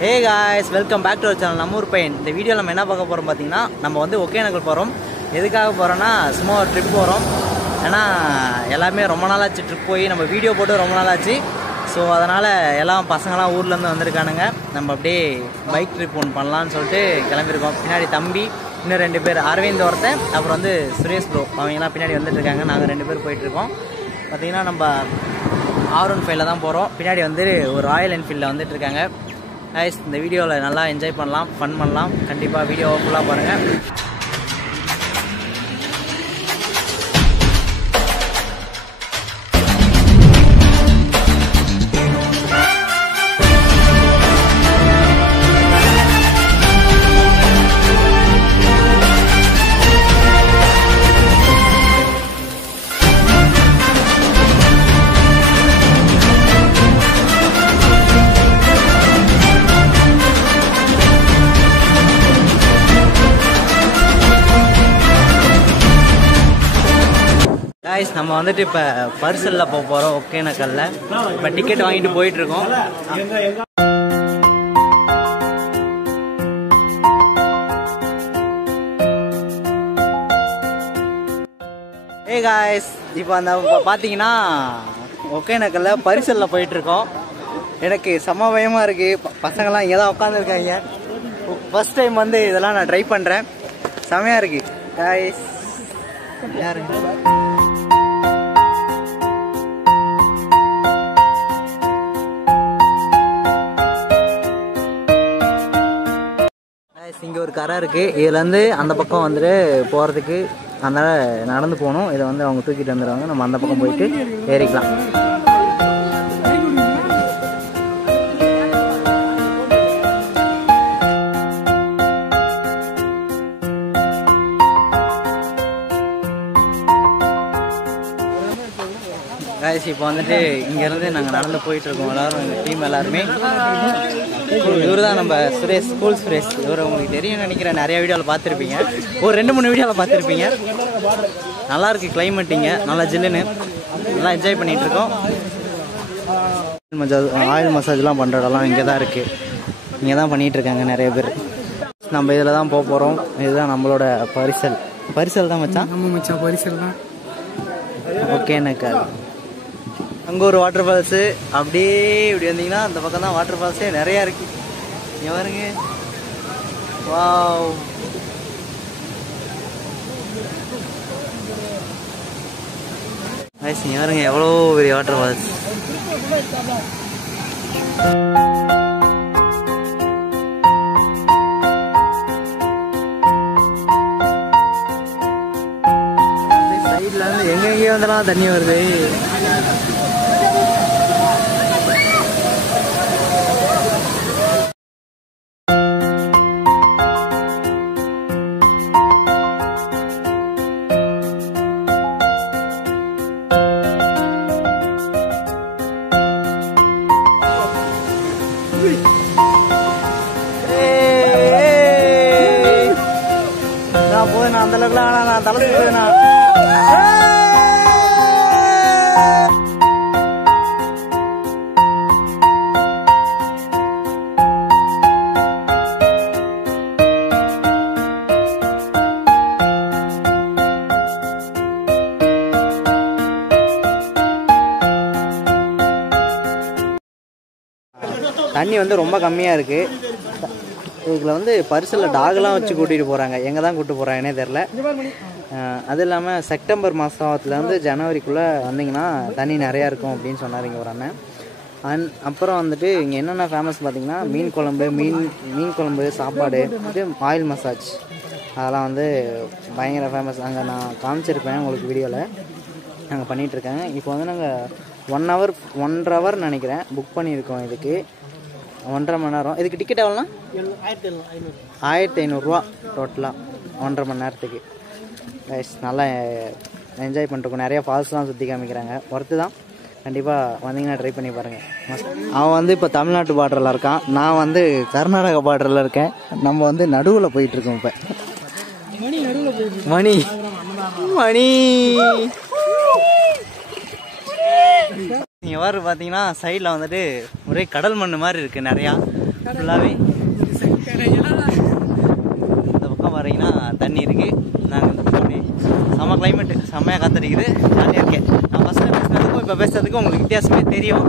Hey guys, welcome back to our channel நம்ம ஊர் பையன். இந்த வீடியோல நம்ம என்ன பார்க்க போறோம் பாத்தீங்கன்னா நம்ம வந்து ஒகேனக்கல் போறோம். எதுக்காக போறோம்னா சும்மா ஒரு ட்ரிப் போறோம். ஏன்னா எல்லாமே ரொம்ப நாள் ஆச்சு ட்ரிப் போய் நம்ம வீடியோ போட்டு ரொம்ப நாள் ஆச்சு. ஸோ அதனால் எல்லாம் பசங்களாம் ஊர்லேருந்து வந்திருக்கானுங்க. நம்ம அப்படியே பைக் ட்ரிப் ஒன்று பண்ணலான்னு சொல்லிட்டு கிளம்பியிருக்கோம். பின்னாடி தம்பி இன்னும் 2 பேர், அரவிந்த் ஒருத்தன், அப்புறம் வந்து சுரேஷ் ப்ரோ, அவங்கெல்லாம் பின்னாடி வந்துட்டு இருக்காங்க. நாங்கள் 2 பேர் போயிட்டுருக்கோம். பார்த்தீங்கன்னா நம்ம R15 தான் போகிறோம். பின்னாடி வந்து ஒரு ராயல் என்ஃபீல்டில் வந்துட்டு இருக்காங்க. கைஸ், இந்த வீடியோவில் நல்லா என்ஜாய் பண்ணலாம், ஃபன் பண்ணலாம். கண்டிப்பாக வீடியோவை ஃபுல்லாக பாருங்கள். கைஸ், நம்ம வந்துட்டு இப்போ பரிசலில் போக போகிறோம் ஒகேனக்கல்ல. இப்போ டிக்கெட் வாங்கிட்டு போயிட்டுருக்கோம். ஏ காய்ஸ், இப்போ அந்த பார்த்தீங்கன்னா ஒகேனக்கல்ல பரிசலில் போயிட்டுருக்கோம். எனக்கு செம்ம பயமாக இருக்குது. பசங்கள்லாம் இங்கே தான் உட்காந்துருக்காங்க. ஃபர்ஸ்ட் டைம் வந்து இதெல்லாம் நான் ட்ரை பண்ணுறேன். செம்மையாக இருக்குது காய்ஸ். யாரு இங்கே ஒரு கரை இருக்குது. இதுலேருந்து அந்த பக்கம் வந்துட்டு போகிறதுக்கு அதனால் நடந்து போகணும். இதை வந்து அவங்க தூக்கிட்டு வந்துடுவாங்க. நம்ம அந்த பக்கம் போயிட்டு ஏறிக்கலாம். கைஸ், இப்போ வந்துட்டு இங்கேருந்து நாங்கள் நடந்து போயிட்டுருக்கோம். எல்லோரும் எங்கள் டீம் எல்லாருமே. இவர் தான் நம்ம சுரேஷ், ஸ்கூல் சுரேஷ். இவர் உங்களுக்கு தெரியும் நினைக்கிறேன். நிறைய வீடியோவில் பார்த்துருப்பீங்க, ஒரு 2-3 வீடியோவில் பார்த்துருப்பீங்க. நல்லாயிருக்கு கிளைமேட் இங்கே, நல்லா ஜில்லுன்னு நல்லா என்ஜாய் பண்ணிகிட்ருக்கோம். ஆயில் மசாஜ்லாம் பண்ணுற இடம்லாம் இங்கே தான் இருக்குது. இங்கே தான் பண்ணிகிட்ருக்காங்க நிறைய பேர். நம்ம இதில் தான் போக போகிறோம். இதுதான் நம்மளோட பரிசல் தான் மச்சான். நம்ம மச்சான் பரிசல் தான் ஒகேனக்கல். அங்கே ஒரு வாட்டர் ஃபால்ஸு. அப்படியே இப்படி வந்தீங்கன்னா அந்த பக்கம் தான் வாட்டர் ஃபால்ஸே நிறையா இருக்குது. இங்கே பாருங்க, வாவ். இங்கே பாருங்க எவ்வளோ பெரிய வாட்டர் ஃபால்ஸ். சைடில் வந்து எங்கெங்கேயோ வந்தெல்லாம் தண்ணி வருது. நான் அந்த அளவுக்குலாம் நான் தலை தூக்குவேன். தண்ணி வந்து ரொம்ப கம்மியாக இருக்குது. இதில் வந்து பரிசலில் டாகெலாம் வச்சு கூட்டிகிட்டு போகிறாங்க. எங்கே தான் கூப்பிட்டு போகிறாங்கன்னே தெரில. அது இல்லாமல் செப்டம்பர் மாதத்துலேருந்து ஜனவரிக்குள்ளே வந்தீங்கன்னா தண்ணி நிறையா இருக்கும் அப்படின்னு சொன்னார் இங்கே ஒரு அண்ணன். அப்புறம் வந்துட்டு இங்கே என்னென்ன ஃபேமஸ் பார்த்திங்கன்னா மீன் குழம்பு, சாப்பாடு, இது ஆயில் மசாஜ், அதெல்லாம் வந்து பயங்கர ஃபேமஸ். அங்கே நான் காமிச்சிருப்பேன் உங்களுக்கு வீடியோவில். நாங்கள் பண்ணிகிட்ருக்காங்க. இப்போ வந்து நாங்கள் 1 ஹவர் நினைக்கிறேன் புக் பண்ணியிருக்கோம். இதுக்கு 1.5 மணி நேரம். இதுக்கு டிக்கெட் எவ்வளோண்ணா? 1500 ரூபா டோட்டலாக 1.5 மணி நேரத்துக்கு. கைஸ், நல்லா என்ஜாய் பண்ணிருக்கோம். நிறையா ஃபால்ஸ்லாம் சுற்றி காமிக்கிறாங்க. ஒர்த்து தான். கண்டிப்பாக வந்தீங்கன்னா ட்ரை பண்ணி பாருங்கள். அவன் வந்து இப்போ தமிழ்நாட்டு பார்டரில் இருக்கான். நான் வந்து கர்நாடகா பார்டரில் இருக்கேன். நம்ம வந்து நடுவில் போயிட்டுருக்கோம். இப்போ மணி இங்கே வர பார்த்தீங்கன்னா சைடில் வந்துட்டு ஒரே கடல் மண் மாதிரி இருக்குது நிறையா. ஃபுல்லாகவே இந்த பக்கம் பார்த்தீங்கன்னா தண்ணி இருக்குது. நாங்கள் செம்ம கிளைமேட்டு, செம்மையாக காத்தடிக்குது, ஜாலியாக இருக்கேன். நான் ஃபஸ்ட்டு பேசுனதுக்கும் இப்போ பேசுறதுக்கும் உங்களுக்கு வித்தியாசமே தெரியும்.